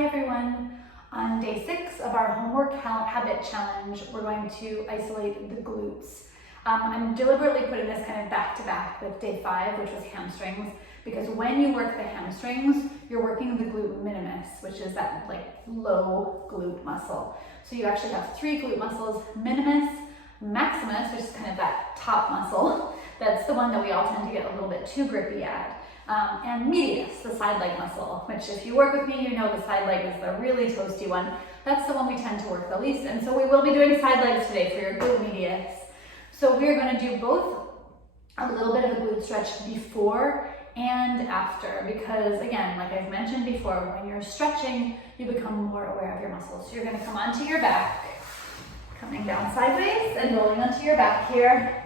Hi everyone. On day 6 of our homework count habit challenge, we're going to isolate the glutes. I'm deliberately putting this kind of back to back with day 5, which was hamstrings, because when you work the hamstrings, you're working the glute minimus, which is that like low glute muscle. So you actually have 3 glute muscles: minimus, maximus, which is kind of that top muscle. That's the one that we all tend to get a little bit too grippy at. And medius, the side leg muscle, which if you work with me, you know the side leg is the really toasty one. That's the one we tend to work the least. And so we will be doing side legs today for your glute medius. So we're going to do both a little bit of a glute stretch before and after, because again, like I've mentioned before, when you're stretching, you become more aware of your muscles. So you're going to come onto your back, coming down sideways and rolling onto your back here.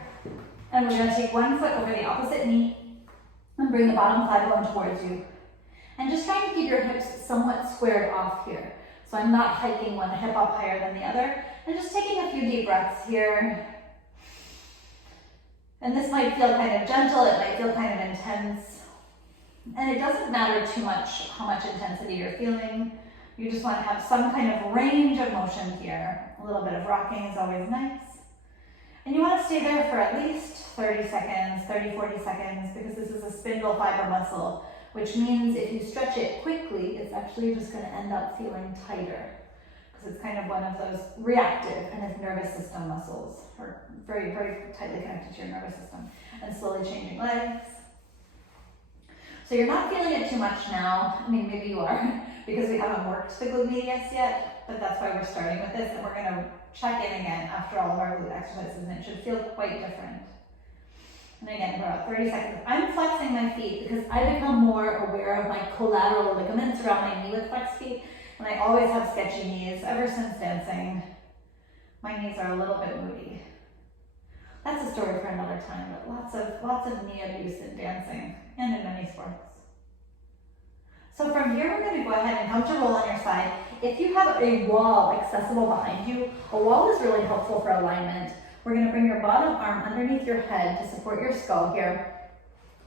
And we're going to take one foot over the opposite knee and bring the bottom thigh bone towards you. And just trying to keep your hips somewhat squared off here. So I'm not hiking one hip up higher than the other. And just taking a few deep breaths here. And this might feel kind of gentle, it might feel kind of intense. And it doesn't matter too much how much intensity you're feeling. You just want to have some kind of range of motion here. A little bit of rocking is always nice. And you want to stay there for at least 30 seconds, 40 seconds, because this is a spindle fiber muscle, which means if you stretch it quickly, it's actually just going to end up feeling tighter, because it's kind of one of those reactive and it's nervous system muscles, or very, very tightly connected to your nervous system, and slowly changing legs. So you're not feeling it too much now. I mean, maybe you are, because we haven't worked the glute medius yet, but that's why we're starting with this, and we're going to check in again after all of our glute exercises, and it should feel quite different. And again, for about 30 seconds. I'm flexing my feet because I become more aware of my collateral ligaments around my knee with flexed feet, and I always have sketchy knees ever since dancing. My knees are a little bit moody. That's a story for another time, but lots of knee abuse in dancing and in many sports. So from here, we're going to go ahead and come to roll on your side. If you have a wall accessible behind you, a wall is really helpful for alignment. We're going to bring your bottom arm underneath your head to support your skull here,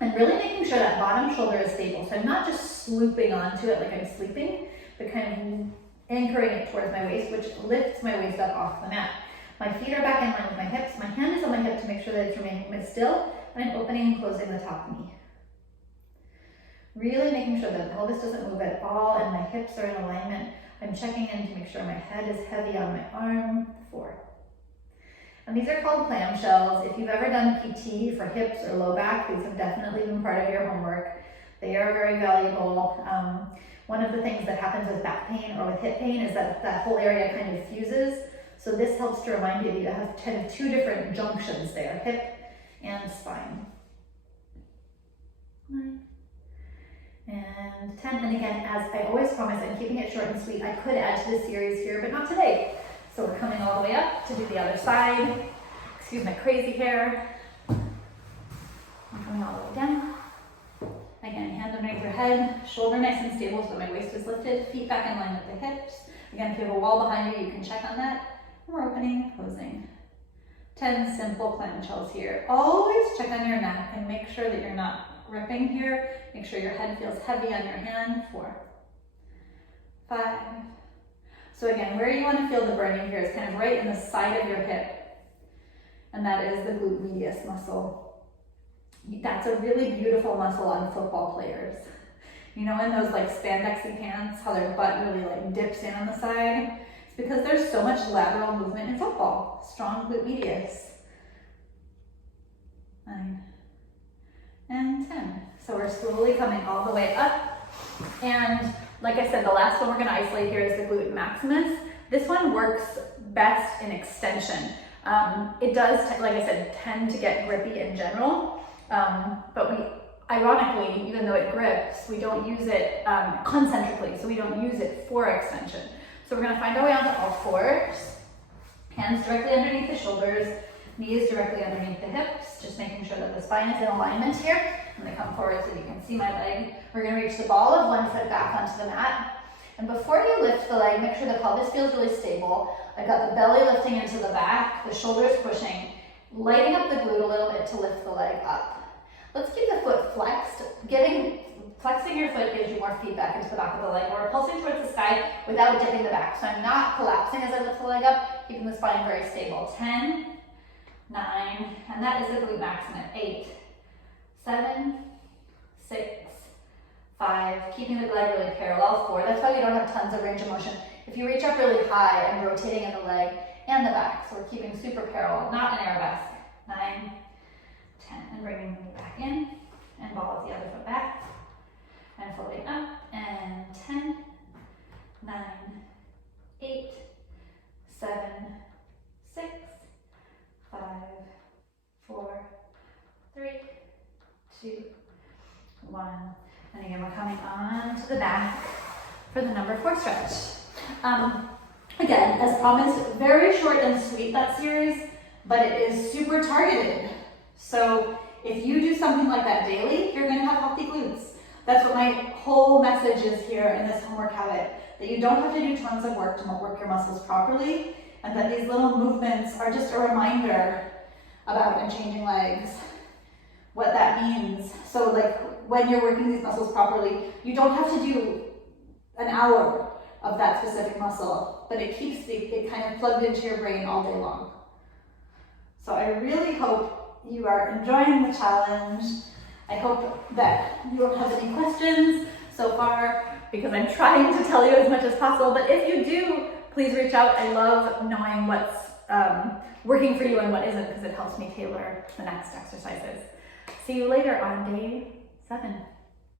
and really making sure that bottom shoulder is stable. So I'm not just swooping onto it like I'm sleeping, but kind of anchoring it towards my waist, which lifts my waist up off the mat. My feet are back in line with my hips. My hand is on my hip to make sure that it's remaining still, and I'm opening and closing the top knee. Really making sure that the pelvis doesn't move at all and my hips are in alignment. I'm checking in to make sure my head is heavy on my arm. 4. And these are called clamshells. If you've ever done PT for hips or low back, these have definitely been part of your homework. They are very valuable. One of the things that happens with back pain or with hip pain is that that whole area kind of fuses. So this helps to remind you that you have kind of 2 different junctions there, hip and spine. 9. And 10, and again, as I always promise, I'm keeping it short and sweet. I could add to this series here, but not today. So we're coming all the way up to do the other side. Excuse my crazy hair. I'm coming all the way down. Again, hand underneath your head, shoulder nice and stable so my waist is lifted, feet back in line with the hips. Again, if you have a wall behind you, you can check on that. And we're opening, closing. 10 simple clamshells here. Always check on your neck and make sure that you're not ripping here. Make sure your head feels heavy on your hand. 4, 5. So again, where you want to feel the burning here is kind of right in the side of your hip. And that is the glute medius muscle. That's a really beautiful muscle on football players. You know, in those like spandexy pants, how their butt really like dips in on the side? It's because there's so much lateral movement in football. Strong glute medius. 9. And 10. So we're slowly coming all the way up. And like I said, the last one we're going to isolate here is the glute maximus. This one works best in extension. It does, like I said, tend to get grippy in general. But ironically, even though it grips, we don't use it concentrically. So we don't use it for extension. So we're going to find our way onto all 4s. Hands directly underneath the shoulders. Knees directly underneath the hips, just making sure that the spine is in alignment here. I'm going to come forward so you can see my leg. We're going to reach the ball of one foot back onto the mat. And before you lift the leg, make sure the pelvis feels really stable. I've got the belly lifting into the back, the shoulders pushing, lighting up the glute a little bit to lift the leg up. Let's keep the foot flexed, flexing your foot gives you more feedback into the back of the leg. We're pulsing towards the sky without dipping the back. So I'm not collapsing as I lift the leg up, keeping the spine very stable. 10, 9, and that is the glute maximum. 8, 7, 6, 5, keeping the leg really parallel. 4, that's why we don't have tons of range of motion. If you reach up really high, I'm rotating in the leg and the back. So we're keeping super parallel, not an arabesque. 9, 10, and bringing the knee back in, and ball the other foot back, and floating up, and 10, 9, 8, 7, 6, 5, 4, 3, 2, 1. And again, we're coming on to the back for the number 4 stretch. Again, as promised, very short and sweet that series, but it is super targeted. So if you do something like that daily, you're going to have healthy glutes. That's what my whole message is here in this homework habit, that you don't have to do tons of work to work your muscles properly, and that these little movements are just a reminder about when changing legs, what that means. So like when you're working these muscles properly, you don't have to do an hour of that specific muscle, but it keeps it kind of plugged into your brain all day long. So I really hope you are enjoying the challenge. I hope that you don't have any questions so far, because I'm trying to tell you as much as possible. But if you do, please reach out. I love knowing what's working for you and what isn't, because it helps me tailor the next exercises. See you later on day 7.